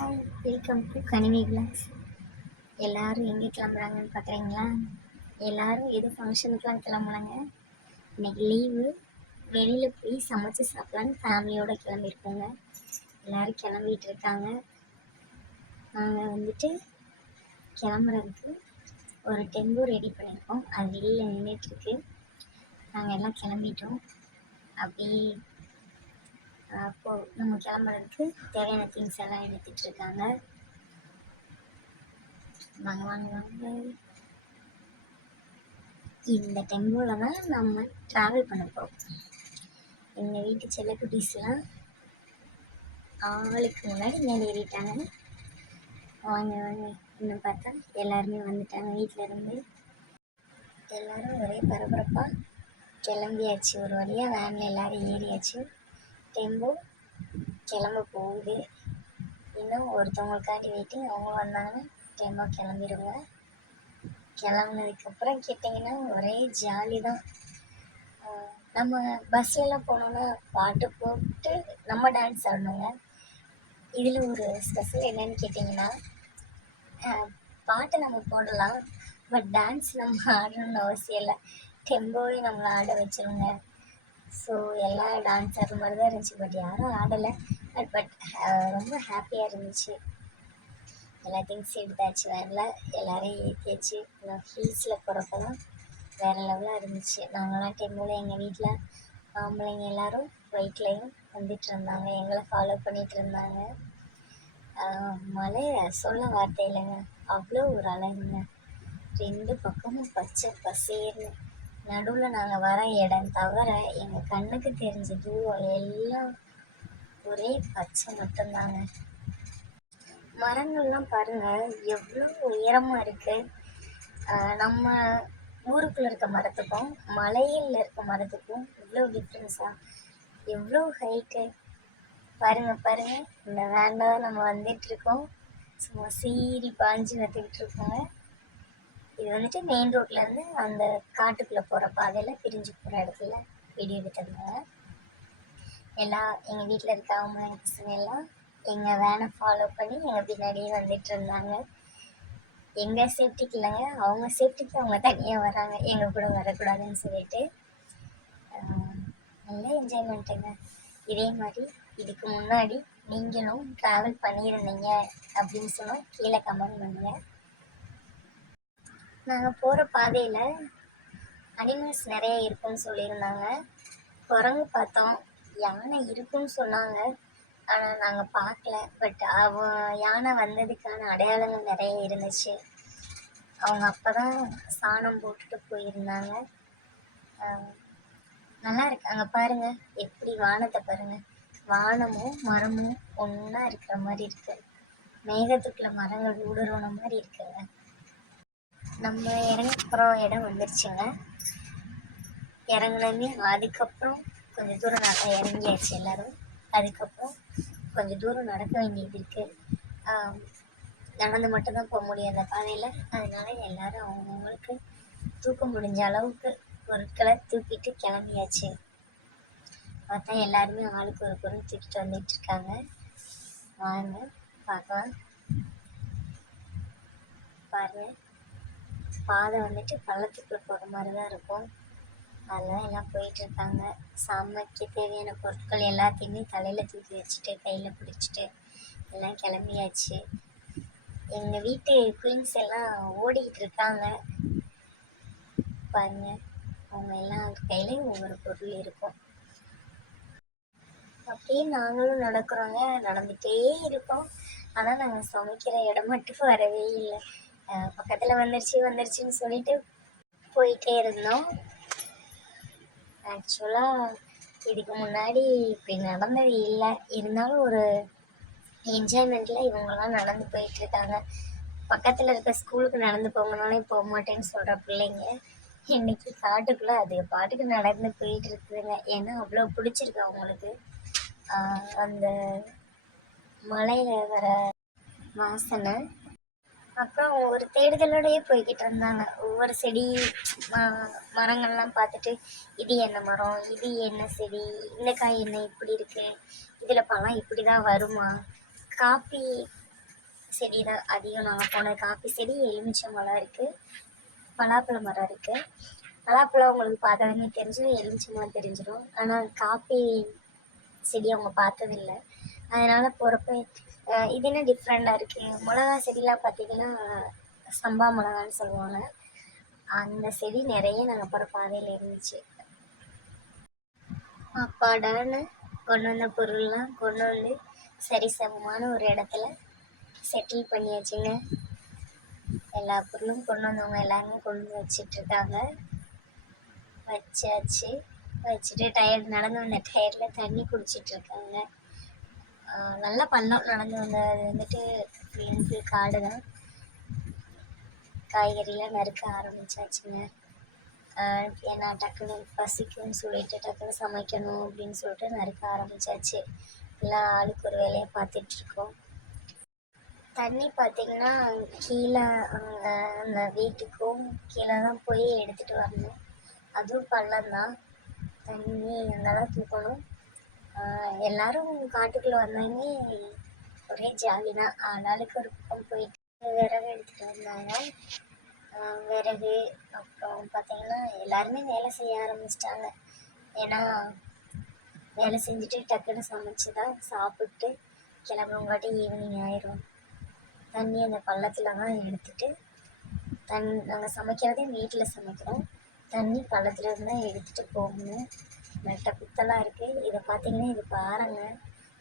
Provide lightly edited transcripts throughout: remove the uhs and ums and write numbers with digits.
Hi, welcome to Kanivi vlogs. எல்லோரும் எங்கே கிளம்புறாங்கன்னு பார்க்குறீங்களா? எல்லோரும் எது ஃபங்க்ஷனுக்குலாம் கிளம்புனாங்க. இன்றைக்கி லீவு, வெளியில் போய் சமைச்சு சாப்பிட்லான்னு ஃபேமிலியோடு கிளம்பியிருக்கோங்க. எல்லோரும் கிளம்பிகிட்டு இருக்காங்க. நாங்கள் வந்துட்டு கிளம்புறதுக்கு ஒரு டெம்போ ரெடி பண்ணியிருக்கோம். அது வெளியில் நின்றுட்டுருக்கு. நாங்கள் எல்லாம் கிளம்பிட்டோம். அப்படி அப்போது நம்ம கிளம்புறதுக்கு தேவையான திங்ஸ் எல்லாம் எடுத்துகிட்டு இருக்காங்க. வாங்க வாங்க வாங்க. இந்த டெம்போவில் தான் நம்ம ட்ராவல் பண்ண போகிறோம். எங்கள் வீட்டு செல்லக்குட்டீஸ்லாம் ஆளுக்கு முன்னாடி மேலே ஏறிட்டாங்க. வாங்க வாங்க. இன்னும் பார்த்தா எல்லாருமே வந்துட்டாங்க. வீட்டில் இருந்து எல்லோரும் ஒரே பரபரப்பாக கிளம்பியாச்சு. ஒரு வழியாக வேனில் எல்லோரும் ஏறியாச்சு. டெம்போ கிளம்ப போகுது. இன்னும் ஒருத்தவங்களுக்காண்டி வெயிட்டிங். அவங்க வந்தாங்கன்னா டெம்போ கிளம்பிடுங்க. கிளம்புனதுக்கப்புறம் கேட்டிங்கன்னா ஒரே ஜாலி தான். நம்ம பஸ்லலாம் போனோன்னா பாட்டு போட்டு நம்ம டான்ஸ் ஆடணுங்க. இதில் ஒரு ஸ்பெஷல் என்னன்னு கேட்டிங்கன்னா, பாட்டு நம்ம போடலாம், பட் டான்ஸ் நம்ம ஆடணும்னு அவசியம் இல்லை. டெம்போவே நம்மளை ஆட வச்சிருங்க. ஸோ எல்லாம் டான்ஸ் ஆடுற மாதிரி தான் இருந்துச்சு. பட் யாரும் ஆடலை. பட் ரொம்ப ஹாப்பியாக இருந்துச்சு. எல்லா திங்ஸ் எடுத்தாச்சு. வேனில் எல்லோரையும் ஏற்றியாச்சு. ஹில்ஸில் போகிறப்பெல்லாம் வேறு லெவலாக இருந்துச்சு. நாங்களாம் டெம்போவில் எங்கள் வீட்டில் ஆம்பளைங்க எல்லோரும் பைக்லையும் வந்துட்டு இருந்தாங்க. எங்களை ஃபாலோ பண்ணிகிட்டு இருந்தாங்க. மழை சொல்ல வார்த்தை இல்லைங்க. அவ்வளோ ஒரு அழகுங்க. 2 பக்கமும் பச்சை பசேர்னு. நடுவில் நாங்கள் வர இடம் தவிர எங்கள் கண்ணுக்கு தெரிஞ்ச தூரம் எல்லாம் ஒரே பச்சை மட்டும்தாங்க. மரங்கள்லாம் பாருங்கள் எவ்வளோ உயரமாக இருக்குது. நம்ம ஊருக்குள்ளே இருக்க மரத்துக்கும் மலையில் இருக்க மரத்துக்கும் இவ்வளோ டிஃப்ரென்ஸாக, எவ்வளோ ஹைட்டு பாருங்கள். இந்த வேனில் தான் நம்ம வந்துட்டுருக்கோம். சும்மா சீறி பாஞ்சு வந்துக்கிட்டு இருக்கோங்க. இது வந்துட்டு மெயின் ரோட்லேருந்து அந்த காட்டுக்குள்ளே போகிற பாதையில் பிரிஞ்சு போகிற இடத்துல வீடியோ எடுத்திருந்தாங்க. எல்லாம் எங்கள் வீட்டில் இருக்க அவங்க பசங்க எல்லாம் எங்கள் வேனை ஃபாலோ பண்ணி எங்கள் பின்னாடியே வந்துட்டு இருந்தாங்க. எங்கள் சேஃப்டிக்கு இல்லைங்க, அவங்க சேஃப்டிக்கு அவங்க தனியாக வராங்க, எங்கள் கூட வரக்கூடாதுன்னு சொல்லிட்டு. நல்ல என்ஜாய்மெண்ட்டுங்க. இதே மாதிரி இதுக்கு முன்னாடி நீங்களும் ட்ராவல் பண்ணியிருந்தீங்க அப்படின்னு சொன்னால் கீழே கமெண்ட் பண்ணுங்கள். நாங்கள் போகிற பாதையில் அனிமல்ஸ் நிறைய இருக்குன்னு சொல்லியிருந்தாங்க. குரங்கு பார்த்தோம், யானை இருக்குன்னு சொன்னாங்க. ஆனால் நாங்கள் பார்க்கல. பட் யானை வந்ததுக்கான அடையாளங்கள் நிறைய இருந்துச்சு. அவங்க அப்போ தான் சாணம் போட்டுட்டு போயிருந்தாங்க. நல்லா இருக்கு. அங்கே பாருங்கள், எப்படி வானத்தை பாருங்கள். வானமும் மரமும் ஒன்றா இருக்கிற மாதிரி இருக்குது. மேகத்துக்குள்ள மரங்கள் ஊடுருவன மாதிரி இருக்குங்க. நம்ம இறங்க போகிற இடம் வந்துருச்சுங்க. இறங்குனதுமே அதுக்கப்புறம் கொஞ்சம் தூரம் இறங்கியாச்சு எல்லோரும். அதுக்கப்புறம் கொஞ்சம் தூரம் நடக்க வேண்டியது இருக்குது. நடந்து மட்டும்தான் போக முடியும் அந்த பாதையில். அதனால் எல்லோரும் அவங்கவுங்களுக்கு தூக்க முடிஞ்ச அளவுக்கு பொருட்களை தூக்கிட்டு கிளம்பியாச்சு. பார்த்தா எல்லாருமே ஆளுக்கு ஒரு பொருள் தூக்கிட்டு வந்துட்டு இருக்காங்க. வாங்க பார்க்கலாம். பாருங்கள், பாதை வந்துட்டு பள்ளத்துக்குள்ளே போகிற மாதிரி தான் இருக்கும். அதெல்லாம் எல்லாம் போயிட்டுருக்காங்க. சமைக்க தேவையான பொருட்கள் எல்லாத்தையுமே தலையில் தூக்கி வச்சுட்டு கையில் பிடிச்சிட்டு எல்லாம் கிளம்பியாச்சு. எங்கள் வீட்டு குயின்ஸ் எல்லாம் ஓடிக்கிட்டு இருக்காங்க பாருங்கள். அவங்க எல்லாம் கையிலையும் ஒவ்வொரு பொருள் இருக்கும். அப்படியே நாங்களும் நடக்கிறோங்க. நடந்துகிட்டே இருக்கோம். ஆனால் நாங்கள் சமைக்கிற இடம் மட்டும் வரவே இல்லை. பக்கத்தில் வந்துருச்சுன்னு சொல்லிட்டு போயிட்டே இருந்தோம். ஆக்சுவலாக இதுக்கு முன்னாடி இப்படி நடந்தது இல்லை. இருந்தாலும் ஒரு என்ஜாய்மெண்ட்டில் இவங்கெல்லாம் நடந்து போயிட்டுருக்காங்க. பக்கத்தில் இருக்க ஸ்கூலுக்கு நடந்து போங்கனாலே போக மாட்டேன்னு சொல்கிற பிள்ளைங்க இன்றைக்கி காட்டுக்குள்ளே அது பாட்டுக்கு நடந்து போயிட்டு இருக்குதுங்க. ஏன்னா அவ்வளோ பிடிச்சிருக்கு அவங்களுக்கு. அந்த மலையில் வர வாசனை. அப்புறம் ஒரு தேடுதலோடையே போய்கிட்டு இருந்தாங்க. ஒவ்வொரு செடி மரங்கள்லாம் பார்த்துட்டு, இது என்ன மரம், இது என்ன செடி, இந்த காய் என்ன இப்படி இருக்குது, இதில் பழம் இப்படி தான் வருமா, காப்பி செடி தான் அதிகம் நாங்கள் போனது. காஃபி செடி, எலுமிச்சை மரம் இருக்குது, பலாப்பழ மரம் இருக்குது. பலாப்பழம் உங்களுக்கு பார்த்தாலுமே தெரிஞ்சிடும், எலுமிச்சை மரம் தெரிஞ்சிடும். ஆனால் காஃபி செடி அவங்க பார்த்ததில்ல. அதனால் போகிறப்ப இது என்ன டிஃப்ரெண்ட்டாக இருக்குது. மிளகா செடிலாம் பார்த்திங்கன்னா சம்பா மிளகான்னு சொல்லுவாங்க. அந்த செடி நிறைய நாங்கள் போகிற பாதையில் இருந்துச்சு. அப்பாடான்னு கொண்டு வந்த பொருள்லாம் கொண்டு வந்து சரிசமமான ஒரு இடத்துல செட்டில் பண்ணியாச்சுங்க. எல்லா பொருளும் கொண்டு வந்தவங்க எல்லாருமே கொண்டு வந்து வச்சிட்ருக்காங்க. வச்சாச்சு. வச்சுட்டு டயர்டு நடந்து வந்த டயரில் தண்ணி குடிச்சிட்ருக்காங்க. நல்லா பண்ணோம். நடந்து வந்தது வந்துட்டு ஃபுல் காடு தான். காய்கறிலாம் நறுக்க ஆரம்பிச்சாச்சுங்க. ஏன்னா டக்குன்னு பசிக்கும்னு சொல்லிட்டு டக்குன்னு சமைக்கணும் அப்படின்னு சொல்லிட்டு நறுக்க ஆரம்பிச்சாச்சு. எல்லாம் ஆளுக்கு ஒரு வேலையை பார்த்துட்ருக்கோம். தண்ணி பார்த்திங்கன்னா கீழே அந்த வீட்டுக்கும் கீழே தான் போய் எடுத்துகிட்டு வரணும். அதுவும் பள்ளம்தான். தண்ணி அங்கே தான் தூக்கணும். எல்லோரும் காட்டுக்குள்ளே வந்தாலுமே ஒரே ஜாலி தான். ஆளாளுக்கு ஒரு பக்கம் போயிட்டு விறகு எடுத்துகிட்டு வந்தாங்க. விறகு அப்புறம் பார்த்திங்கன்னா எல்லாருமே வேலை செய்ய ஆரம்பிச்சிட்டாங்க. ஏன்னா வேலை செஞ்சுட்டு டக்குன்னு சமைச்சு தான் சாப்பிட்டு கிளம்புறவங்காட்டி ஈவினிங் ஆயிரும். தண்ணி அந்த பள்ளத்தில் தான் எடுத்துகிட்டு நாங்கள் சமைக்கிறதே வீட்டில் சமைக்கிறோம். தண்ணி பள்ளத்துலேருந்து தான் எடுத்துகிட்டு போகணும். நட்ட குத்தெல்லாம் இருக்குது. இதை பார்த்திங்கன்னா இது பாறைங்க.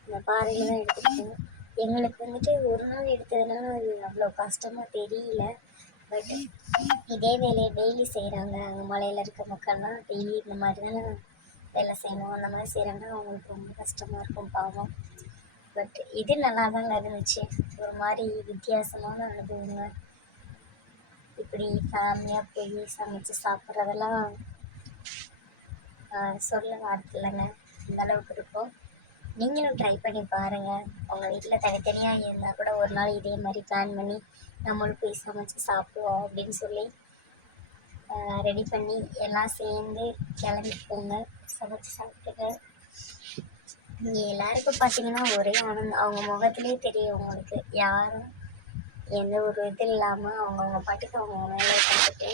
இந்த பாறையில் தான் எடுத்துகிட்டு போகணும். எங்களுக்கு வந்துட்டு ஒரு நாள் எடுத்ததுனால அது அவ்வளோ கஷ்டமாக தெரியல. பட் இதே வேலையை டெய்லி செய்கிறாங்க. அங்கே மலையில் இருக்க மக்கள்லாம் டெய்லி இந்த மாதிரி தானே வேலை செய்யணும். அந்த மாதிரி செய்கிறாங்கன்னா அவங்களுக்கு ரொம்ப கஷ்டமாக இருக்கும், பாவம். பட் இது நல்லா தாங்க இருந்துச்சு. ஒரு மாதிரி வித்தியாசமான அனுபவங்க. இப்படி ஃபேமிலியாக போய் சமைச்சு சாப்பிட்றதெல்லாம் சொல்ல வார்த்தை இல்லைங்க. இந்த அளவுக்கு இருக்கும். நீங்களும் ட்ரை பண்ணி பாருங்கள். உங்கள் வீட்டில் தனித்தனியாக இருந்தால் கூட ஒரு நாள் இதே மாதிரி பிளான் பண்ணி நம்மளும் போய் சமைச்சு சாப்பிடுவோம் அப்படின்னு சொல்லி ரெடி பண்ணி எல்லாம் சேர்ந்து கிளம்பிப்போங்க. சமைச்சு சாப்பிட்டுங்க. இங்கே எல்லாருக்கும் பார்த்தீங்கன்னா ஒரே ஆனந்தம். அவங்க முகத்துலேயே தெரியும் உங்களுக்கு. யாரும் எந்த ஒரு இது இல்லாமல் அவங்கவுங்க பாட்டுக்கு அவங்க வேலையை பார்த்துட்டு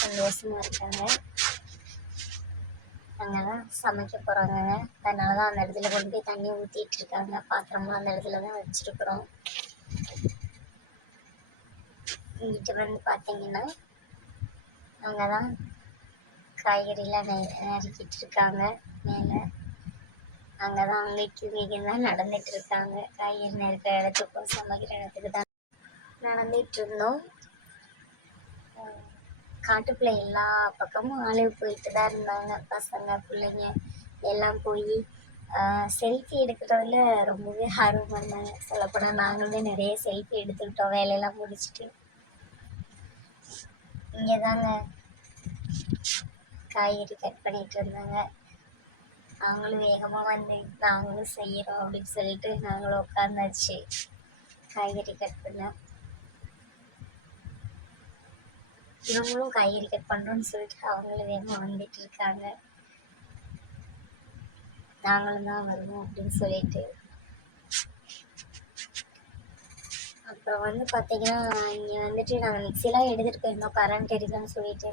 சந்தோஷமாக இருக்காங்க. அங்கே தான் சமைக்க போகிறாங்க. அதனால தான் அந்த இடத்துல கொண்டு போய் தண்ணி ஊற்றிட்டு இருக்காங்க. பாத்திரமும் அந்த இடத்துல தான் வச்சுருக்குறோம். இங்கிட்ட வந்து பார்த்தீங்கன்னா அங்கே தான் காய்கறிலாம் நறுக்கிட்டு இருக்காங்க. மேலே அங்கே தான் அங்கேக்கு தான் நடந்துட்டு இருக்காங்க. காய்கறி நறுக்கிற இடத்துக்கும் சமைக்கிற இடத்துக்கு தான் நடந்துட்டு இருந்தோம். காட்டுக்குள்ளே எல்லா பக்கமும் ஆளு போயிட்டு தான் இருந்தாங்க. பசங்க பிள்ளைங்க எல்லாம் போய் செல்ஃபி எடுக்கிறதுல ரொம்பவே ஆர்வமாக இருந்தாங்க. சொல்லப்போனால் நாங்களுமே நிறைய செல்ஃபி எடுத்துக்கிட்டோம் வேலையெல்லாம் முடிச்சுட்டு. இங்கே தாங்க காய்கறி கட் பண்ணிட்டு இருந்தாங்க. நாங்களும் வேகமாக வந்து நாங்களும் செய்கிறோம் அப்படின்னு சொல்லிட்டு நாங்களும் உட்காந்தாச்சு காய்கறி கட் பண்ண. இவங்களும் காய்கறி கட் பண்ணுறோன்னு சொல்லிட்டு அவங்களும் வேகமாக வந்துட்டு இருக்காங்க. நாங்களும் தான் வருவோம் அப்படின்னு சொல்லிட்டு. அப்புறம் வந்து பார்த்தீங்கன்னா இங்கே வந்துட்டு நாங்கள் மிக்சிலாம் எடுத்துகிட்டு போயிருந்தோம் கரண்ட் இருக்குன்னு சொல்லிட்டு.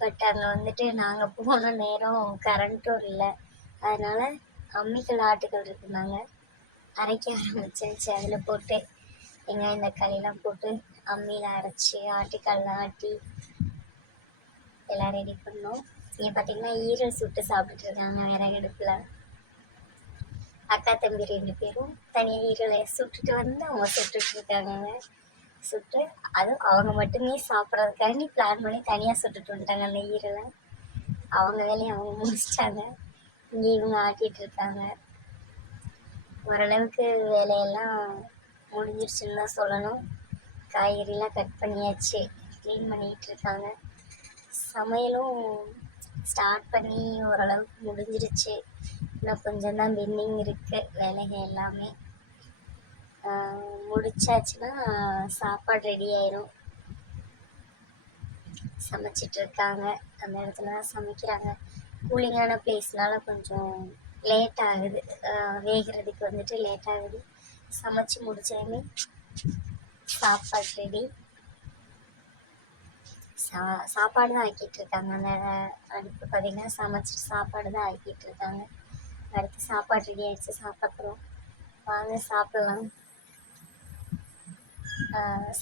பட் அங்கே வந்துட்டு நாங்கள் போன நேரம் கரண்ட்டும் இல்லை. அதனால் அம்மிக்கல் ஆட்டுக்கல் இருக்குனாங்க அரைக்க ஆரம்பிச்சாச்சு. அதில் போட்டு வெங்காயம் தக்காளிலாம் போட்டு அம்மியில் அரைச்சி ஆட்டுக்கல்ல ஆட்டி எல்லாம் ரெடி பண்ணோம். இங்கே பார்த்தீங்கன்னா ஈரல் சுட்டு சாப்பிட்டுட்டு இருக்காங்க விறகடுப்பில். அக்கா தம்பி 2 பேரும் தனியாக ஈரலை சுட்டுட்டு வந்து அவங்க சுட்டுட்டு இருக்காங்க. சுட்டு அதுவும் அவங்க மட்டுமே சாப்பிட்றதுக்காண்டி பிளான் பண்ணி தனியாக சுட்டுட்டு வந்துட்டாங்க அந்த ஈரலை. அவங்க வேலையை அவங்க முடிச்சிட்டாங்க. இங்கே இவங்க ஆட்டிகிட்டு இருக்காங்க. ஓரளவுக்கு வேலையெல்லாம் முடிஞ்சிருச்சுன்னு தான் சொல்லணும். காய்கறிலாம் கட் பண்ணியாச்சு, க்ளீன் பண்ணிகிட்டு இருக்காங்க. சமையலும் ஸ்டார்ட் பண்ணி ஓரளவுக்கு முடிஞ்சிருச்சு. இன்னும் கொஞ்சம் தான் பெண்டிங் இருக்குது வேலைகள் எல்லாமே. முடிச்சாச்சுன்னா சாப்பாடு ரெடி ஆயிரும். சமைச்சிட்ருக்காங்க. அந்த இடத்துல தான் சமைக்கிறாங்க. கூலிங்கான பிளேஸ்னால கொஞ்சம் லேட் ஆகுது, வேகிறதுக்கு வந்துட்டு லேட் ஆகுது. சமைச்சு முடிச்சதுமே சாப்பாடு ரெடி. சாப்பாடு தான் ஆக்கிட்டு இருக்காங்க. அந்த அடுப்பு பார்த்தீங்கன்னா சமைச்சிட்டு சாப்பாடு தான் ஆக்கிட்டு இருக்காங்க. அடுத்து சாப்பாடு ரெடி ஆயிடுச்சு, சாப்பிட்றோம். வாங்க சாப்பிடலாம்.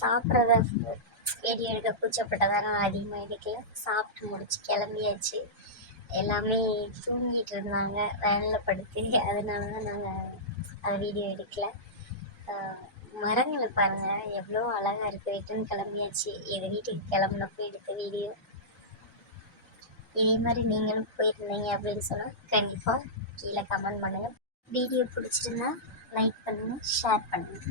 சாப்பிட்றத வீடியோ எடுக்க கூச்சப்பட்டதாக நான் அதிகமாக எடுக்கல. சாப்பிட்டு முடிச்சு கிளம்பியாச்சு. எல்லாமே தூங்கிட்டு இருந்தாங்க வேனில் படுத்து. அதனால தான் நாங்கள் அதை வீடியோ எடுக்கல. மரங்களை பாருங்கள் எவ்வளோ அழகாக இருக்குது. ரிட்டன் கிளம்பியாச்சு. எங்கள் வீட்டுக்கு கிளம்புனப்போ எடுத்த வீடியோ. இதே மாதிரி நீங்களும் போயிருந்தீங்க அப்படின்னு சொன்னால் கண்டிப்பாக கீழே கமெண்ட் பண்ணுங்கள். வீடியோ பிடிச்சிருந்தா லைக் பண்ணுங்கள், ஷேர் பண்ணுங்கள்.